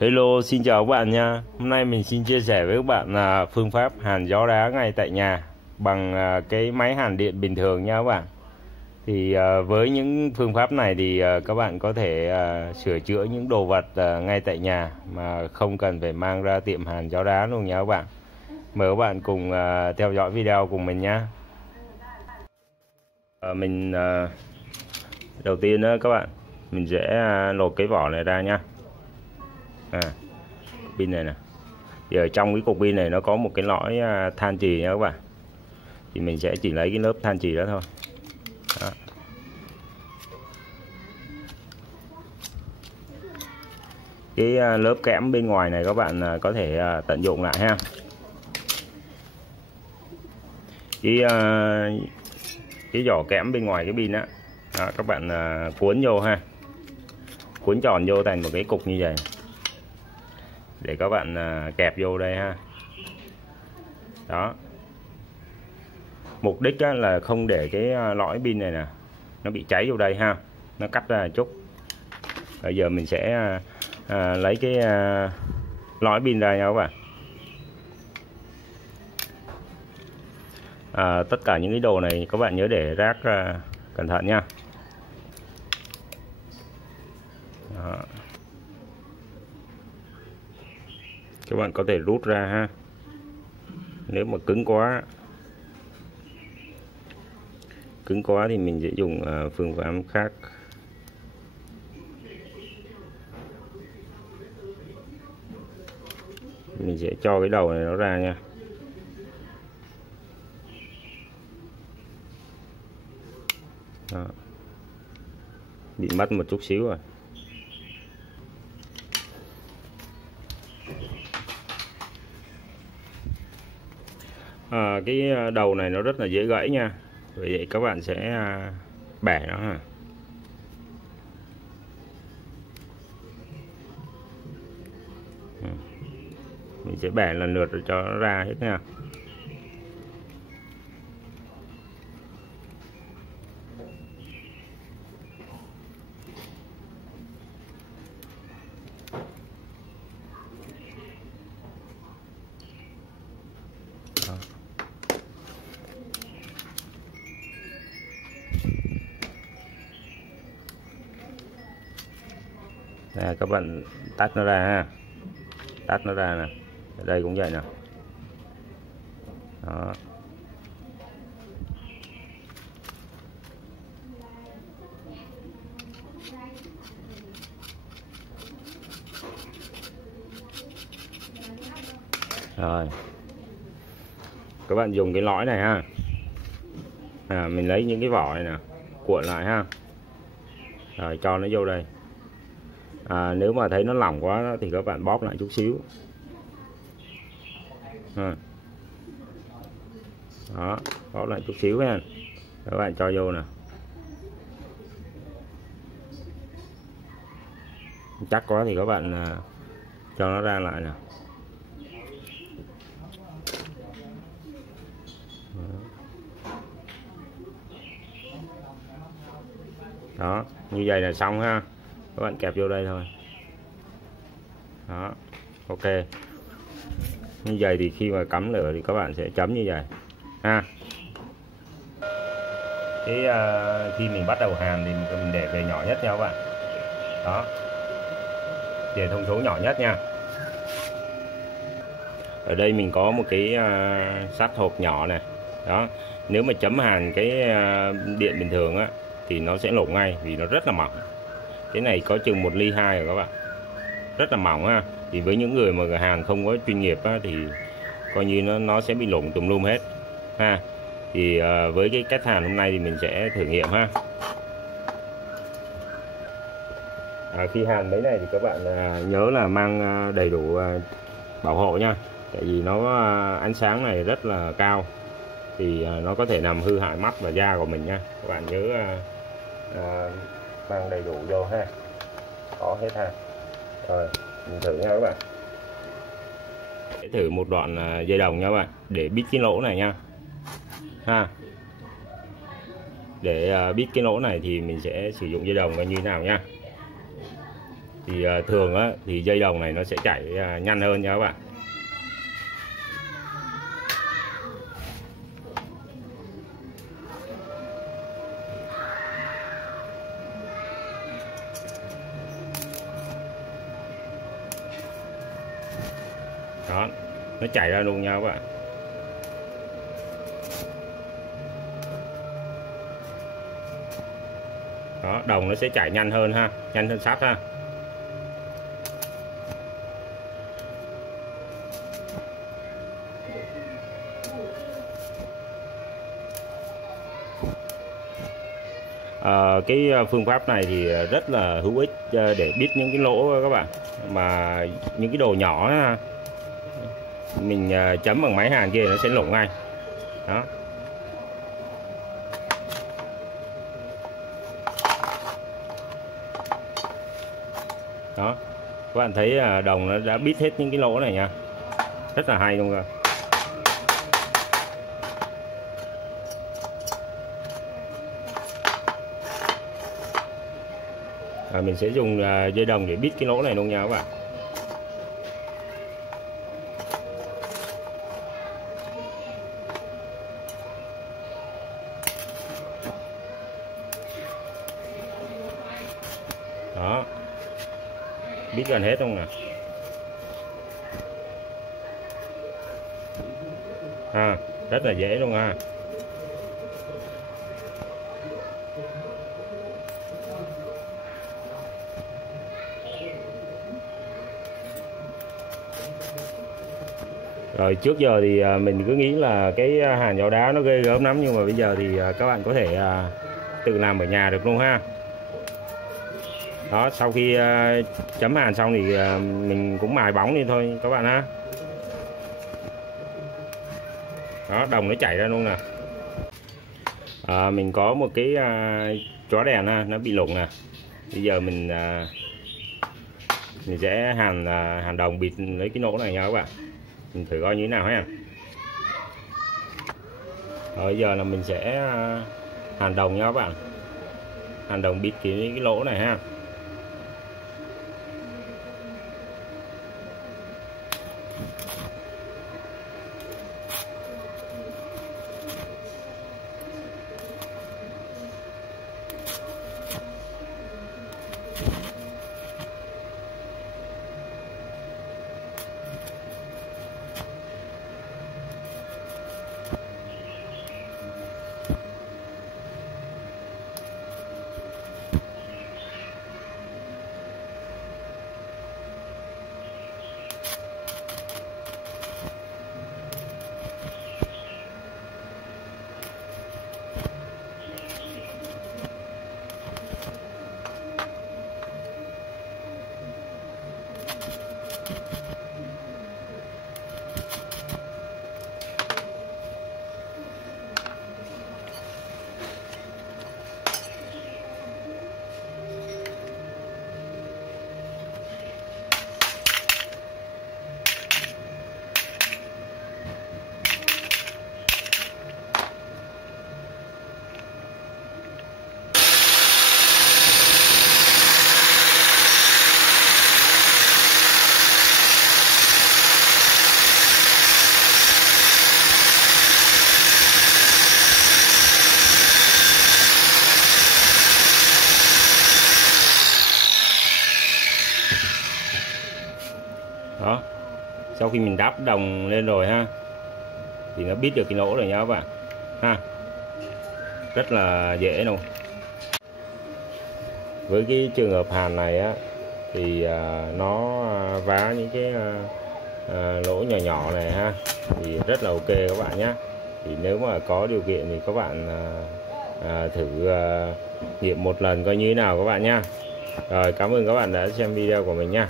Hello, xin chào các bạn nha. Hôm nay mình xin chia sẻ với các bạn là phương pháp hàn gió đá ngay tại nhà bằng cái máy hàn điện bình thường nha các bạn. Thì với những phương pháp này thì các bạn có thể sửa chữa những đồ vật ngay tại nhà mà không cần phải mang ra tiệm hàn gió đá luôn nha các bạn. Mời các bạn cùng theo dõi video cùng mình nha. Đầu tiên đó các bạn, mình sẽ lột cái vỏ này ra nha. Pin này nè, thì ở trong cái cục pin này nó có một cái lõi than chì nha các bạn, thì mình sẽ chỉ lấy cái lớp than chì đó thôi. Đó. Cái lớp kẽm bên ngoài này các bạn có thể tận dụng lại ha. Cái vỏ kẽm bên ngoài cái pin á, các bạn cuốn vô ha, cuốn tròn vô thành một cái cục như vậy để các bạn kẹp vô đây ha. Đó, mục đích là không để cái lõi pin này nè nó bị cháy vô đây ha, nó cắt ra chút. Bây giờ mình sẽ lấy cái lõi pin ra nha các bạn. Tất cả những cái đồ này các bạn nhớ để rác cẩn thận nha. Đó. Các bạn có thể rút ra ha. Nếu mà cứng quá thì mình sẽ dùng phương pháp khác. Mình sẽ cho cái đầu này nó ra nha. Đó. Bị mất một chút xíu rồi. Cái đầu này nó rất là dễ gãy nha, vì vậy các bạn sẽ bẻ nó ha. Mình sẽ bẻ lần lượt cho nó ra hết nha. Đây, các bạn tách nó ra ha, tách nó ra nè, ở đây cũng vậy nè. Đó. Rồi, các bạn dùng cái lõi này ha, mình lấy những cái vỏ này nè, cuộn lại ha, rồi cho nó vô đây. Nếu mà thấy nó lỏng quá thì các bạn bóp lại chút xíu. Đó, bóp lại chút xíu nha, các bạn cho vô nè. Chắc quá thì các bạn cho nó ra lại nè. Đó, như vậy là xong ha. Các bạn kẹp vô đây thôi. Đó, ok. Như vậy thì khi mà cắm lửa thì các bạn sẽ chấm như vậy ha. Khi mình bắt đầu hàn thì mình để về nhỏ nhất nha các bạn. Đó, để thông số nhỏ nhất nha. Ở đây mình có một cái sắt hộp nhỏ này. Đó, nếu mà chấm hàn cái điện bình thường á thì nó sẽ nổ ngay vì nó rất là mỏng. Cái này có chừng 1,2 ly rồi các bạn, rất là mỏng ha. Thì với những người mà hàn không có chuyên nghiệp á, thì coi như nó sẽ bị lủng tùm lum hết ha. Thì với cái cách hàn hôm nay thì mình sẽ thử nghiệm ha. Khi hàn mấy này thì các bạn nhớ là mang đầy đủ bảo hộ nha, tại vì nó ánh sáng này rất là cao thì nó có thể làm hư hại mắt và da của mình nha. Các bạn nhớ mang đầy đủ vô ha, có hết ha. Rồi mình thử nha các bạn. Để thử một đoạn dây đồng nha các bạn, để bít cái lỗ này nha ha. Để bít cái lỗ này thì mình sẽ sử dụng dây đồng như thế nào nha. thì thường á thì dây đồng này nó sẽ chảy nhanh hơn nha các bạn. Đó, nó chảy ra luôn nha các bạn. Đó, đồng nó sẽ chảy nhanh hơn ha, nhanh hơn sắt ha. Cái phương pháp này thì rất là hữu ích để biết những cái lỗ các bạn, mà những cái đồ nhỏ ha, mình chấm bằng máy hàn kia nó sẽ lủng ngay. Đó. Đó, các bạn thấy đồng nó đã bít hết những cái lỗ này nha, rất là hay luôn rồi. Mình sẽ dùng dây đồng để bít cái lỗ này luôn nha các bạn. Đó, bít gần hết không nè. Rất là dễ luôn ha. Rồi trước giờ thì mình cứ nghĩ là cái hàn gió đá nó ghê gớm lắm, nhưng mà bây giờ thì các bạn có thể tự làm ở nhà được luôn ha. Đó, sau khi chấm hàn xong thì mình cũng mài bóng đi thôi các bạn ha. Đó, đồng nó chảy ra luôn nè. Mình có một cái chó đèn ha, nó bị lủng nè. Bây giờ mình sẽ hàn đồng bịt lấy cái lỗ này nha các bạn. Mình thử coi như thế nào ha. Rồi bây giờ là mình sẽ hàn đồng nha các bạn. Hàn đồng bịt cái lỗ này ha. Đó, sau khi mình đắp đồng lên rồi ha, thì nó bít được cái lỗ rồi nha các bạn ha, rất là dễ luôn. Với cái trường hợp hàn này á thì nó vá những cái lỗ nhỏ nhỏ này ha, thì rất là ok các bạn nhé. Thì nếu mà có điều kiện thì các bạn thử nghiệm một lần coi như thế nào các bạn nha. Rồi, cảm ơn các bạn đã xem video của mình nha.